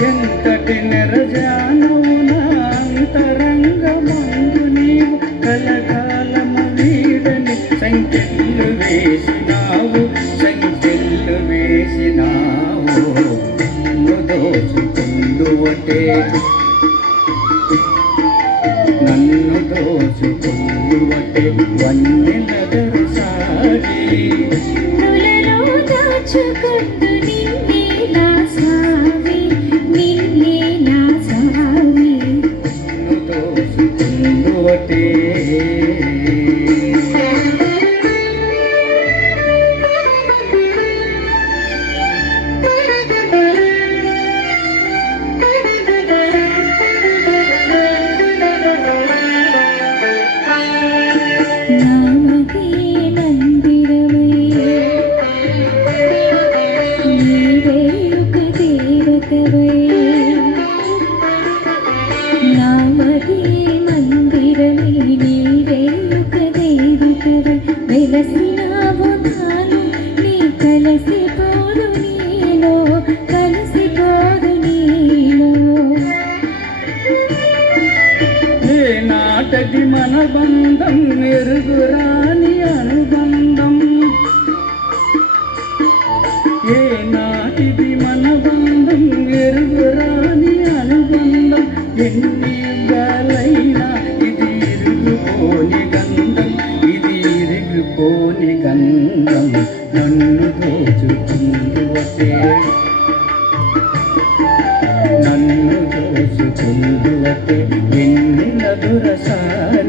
ఎంతటి నిరజానవున అంతరంగమందు నీవు కలకాలము వీడని సంఖ్యలు వేసినావు నన్ను దోచుకుందువటే వన్నెల దొరసారి దాచుకుందు నిన్నే నా స్వామి నన్ను దోచుకుందువటే వెలసినావు నాను నీ కలిసిపోదు నీలో ఏ నాటది మన బంధం ఎరుగురాని అనుబంధం ఏ నాటిది మన బంధం ఎరుగురాని అనుబంధం ఎన్ని యుగాలైనా ఇది ఇరుగుపోని గంధం నన్ను దోచుకుందువటే వెన్నెల దొరసాని